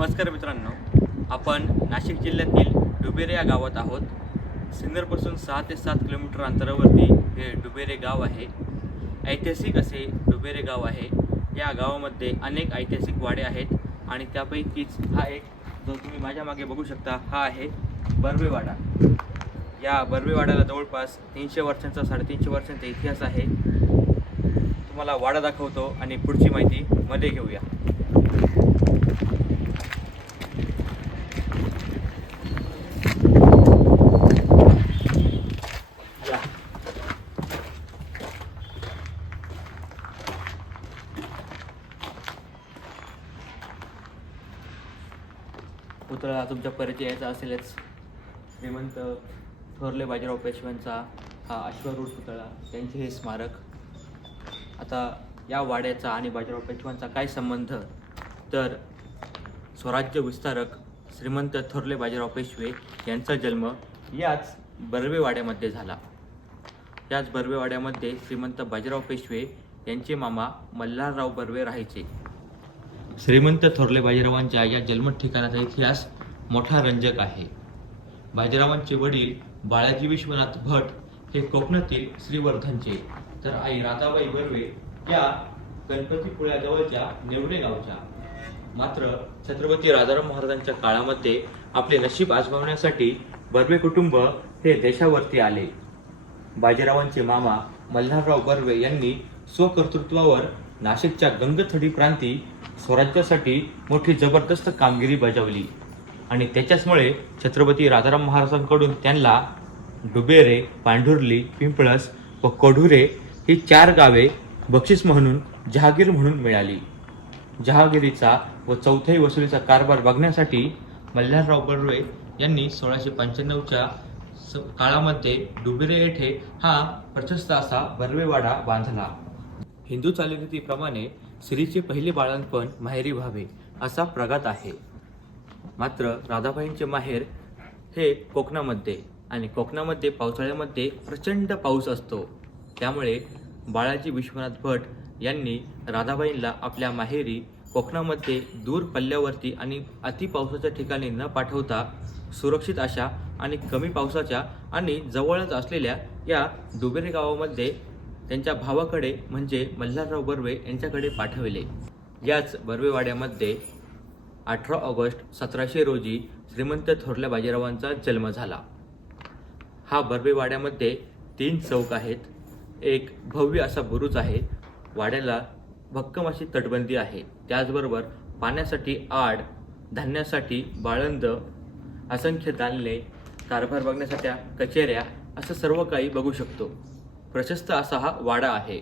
नमस्कार मित्रांनो, आपण नाशिक जिल्ह्यातील डुबेरे या गावात आहोत. सिन्नरपासून 6 ते 7 किलोमीटर अंतरावरती हे डुबेरे गाव आहे. ऐतिहासिक असे डुबेरे गाव आहे. या गावामध्ये अनेक ऐतिहासिक वाडे आहेत आणि त्यापैकीच हा एक जो तुम्ही माझ्या मागे बघू शकता हा आहे बर्वेवाडा. या बर्वेवाड्याला जवळपास 300 वर्षांचा 350 वर्षांचा इतिहास आहे. तुम्हाला वाडा दाखवतो आणि पुढची माहिती मध्ये घेऊया. पुतळा तुमच्या परिचयाचा असेलच. श्रीमंत थोरले बाजीराव पेशव्यांचा हा अश्वारूढ पुतळा, त्यांचे हे स्मारक. आता या वाड्याचा आणि बाजीराव पेशव्यांचा काय संबंध, तर स्वराज्य विस्तारक श्रीमंत थोरले बाजीराव पेशवे यांचा जन्म याच बर्वेवाड्यामध्ये झाला. याच बर्वेवाड्यामध्ये श्रीमंत बाजीराव पेशवे यांचे मामा मल्हारराव बर्वे राहायचे. श्रीमंत थोरले बाजीरावांच्या या जन्म ठिकाणाचा इतिहास मोठा रंजक आहे. बाजीरावांचे वडील बाळाजी विश्वनाथ भट हे कोकणातील श्रीवर्धनचे, तर आई राधाबाई बर्वे या गणपतीपुळ्याजवळच्या नेवरे गावच्या. मात्र छत्रपती राजाराम महाराजांच्या काळामध्ये आपले नशीब आजमावण्यासाठी बर्वे कुटुंब हे देशावरती आले. बाजीरावांचे मामा मल्हारराव बर्वे यांनी स्वकर्तृत्वावर नाशिकच्या गंगथडी प्रांती स्वराज्यासाठी मोठी जबरदस्त कामगिरी बजावली आणि त्याच्याचमुळे छत्रपती राजाराम महाराजांकडून त्यांना डुबेरे, पांढुर्ली, पिंपळस व कोढुरे ही 4 गावे बक्षीस म्हणून जहागीर म्हणून मिळाली. जहागिरीचा व चौथाई वसुलीचा कारभार बघण्यासाठी मल्हारराव बर्वे यांनी 1695च्या काळामध्ये डुबेरे येथे हा प्रशस्त असा बर्वेवाडा बांधला. हिंदू चालीरीतीप्रमाणे स्त्रीचे पहिले बाळंतपण माहेरी व्हावे असा प्रघात आहे. मात्र राधाबाईंचे माहेर हे कोकणामध्ये आणि कोकणामध्ये पावसाळ्यामध्ये प्रचंड पाऊस असतो. त्यामुळे बाळाजी विश्वनाथ भट यांनी राधाबाईंना आपल्या माहेरी कोकणामध्ये दूर पल्ल्यावरती आणि अति पावसाच्या ठिकाणी न पाठवता सुरक्षित अशा आणि कमी पावसाच्या आणि जवळच असलेल्या या डुबेरे गावामध्ये त्यांच्या भावाकडे म्हणजे मल्हारराव बर्वे यांच्याकडे पाठविले. याच बर्वेवाड्यामध्ये 18 ऑगस्ट 1700 रोजी श्रीमंत थोरल्या बाजीरावांचा जन्म झाला. हा बर्वेवाड्यामध्ये 3 चौक आहेत. एक भव्य असा बुरुज आहे. वाड्याला भक्कम अशी तटबंदी आहे. त्याचबरोबर पाण्यासाठी आड, धान्यासाठी बाळंद, असंख्य दालने, कारभार बघण्यासाठी कचेऱ्या असं सर्व काही बघू शकतो. प्रशस्त असा हा वाडा आहे.